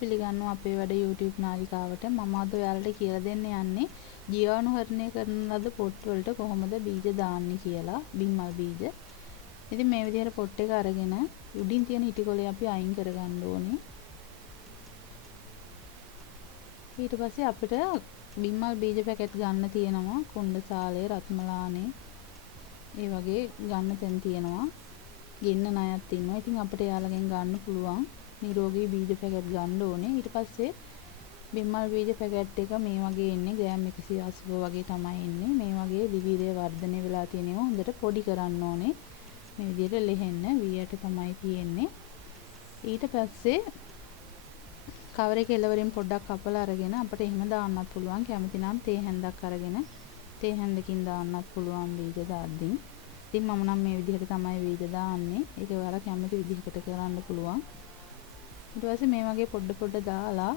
පිළිගන්නවා අපේ වැඩ YouTube නාලිකාවට. මම අද ඔයාලට කියලා දෙන්න යන්නේ ජීවාණුහරණය කරන ලද පොට් වලට කොහොමද බීජ දාන්නේ කියලා, බිම්මල් බීජ. ඉතින් මේ විදිහට පොට් එක අරගෙන උඩින් තියෙන හිටි කොලේ අපි අයින් කරගන්න ඕනේ. ඊට පස්සේ අපිට බිම්මල් බීජ පැකට් ගන්න තියෙනවා. කුණ්ඩසාලේ, රත්මලානේ ඒ වගේ ගන්න තැන් තියෙනවා. ගෙන්න ණයක් ඉන්නවා. ඉතින් අපිට යාළගෙන් ගන්න පුළුවන්. නිරෝගී බීජ පැකට් ගන්න ඕනේ. ඊට පස්සේ බිම්මල් බීජ පැකට් එක මේ වගේ එන්නේ ග්‍රෑම් 180 වගේ තමයි එන්නේ. මේ වගේ දිවිරය වර්ධනය වෙලා තියෙනවා. හොඳට පොඩි කරන්න ඕනේ. මේ විදිහට ලෙහෙන්න V8 තමයි තියෙන්නේ. ඊට පස්සේ කවර එක එලවරින් පොඩ්ඩක් කපලා අරගෙන අපිට එහෙම දාන්නත් පුළුවන්. කැමති නම් තේ හැන්දක් අරගෙන තේ හැන්දකින් දාන්නත් පුළුවන් බීජ දාද්දී. ඉතින් මම නම් මේ විදිහට තමයි බීජ දාන්නේ. ඒක ඔයාලා කැමති විදිහකට කරන්න පුළුවන්. ඊට පස්සේ මේ වගේ පොඩ දාලා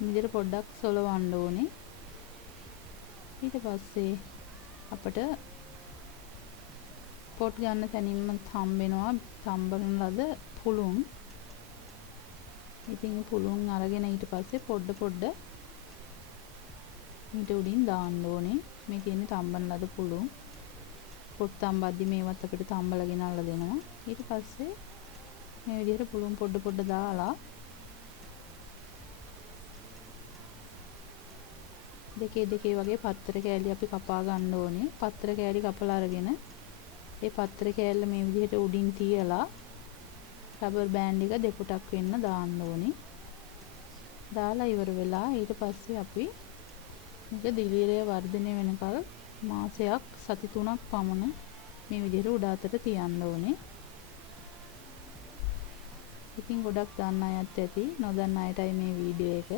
විදිහට පොඩ්ඩක් සොලවන්න ඕනේ. ඊට පස්සේ අපිට පොට් ගන්න තැනින්ම හම්බෙනවා තම්බන ලද පුළුන්. ඉතින් පුළුන් අරගෙන ඊට පස්සේ පොඩ ඊට උඩින් දාන්න ඕනේ. මේ තියෙන්නේ තම්බන ලද පුළුන්. පොත් තම්බද්දි මේවත් අපිට තම්බලා ගෙනල්ලා දෙනවා. ඊට පස්සේ මේ විදිහට පුළුන් පොඩ දාලා දෙකේ වගේ පත්තර කෑලි අපි කපා ගන්න ඕනේ. පත්තර කෑලි කපලා අරගෙන ඒ පත්තර කෑල්ල මේ විදිහට උඩින් තියලා රබර් බෑන්ඩ් එක දෙපුටක් වෙන්න දාන්න ඕනේ. දාලා ඉවර වෙලා ඊට පස්සේ අපි මේක දිලිරය වර්ධනය වෙනකල් මාසයක් සති 3ක් පමණ මේ විදිහට උඩ අතට තියන්න ඕනේ. ඉතින් ගොඩක් දන්න අයත් ඇති, නොදන්න අයටයි මේ වීඩියෝ එක.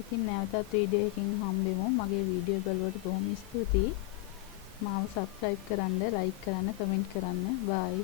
ඉතින් නැවතත් වීඩියෝ එකකින් හම්බෙමු. මගේ වීඩියෝ බලුවට බොහොම ස්තුතියි. මාව සබ්ස්ක්‍රයිබ් කරන්න, ලයික් කරන්න, කමෙන්ට් කරන්න. බයි.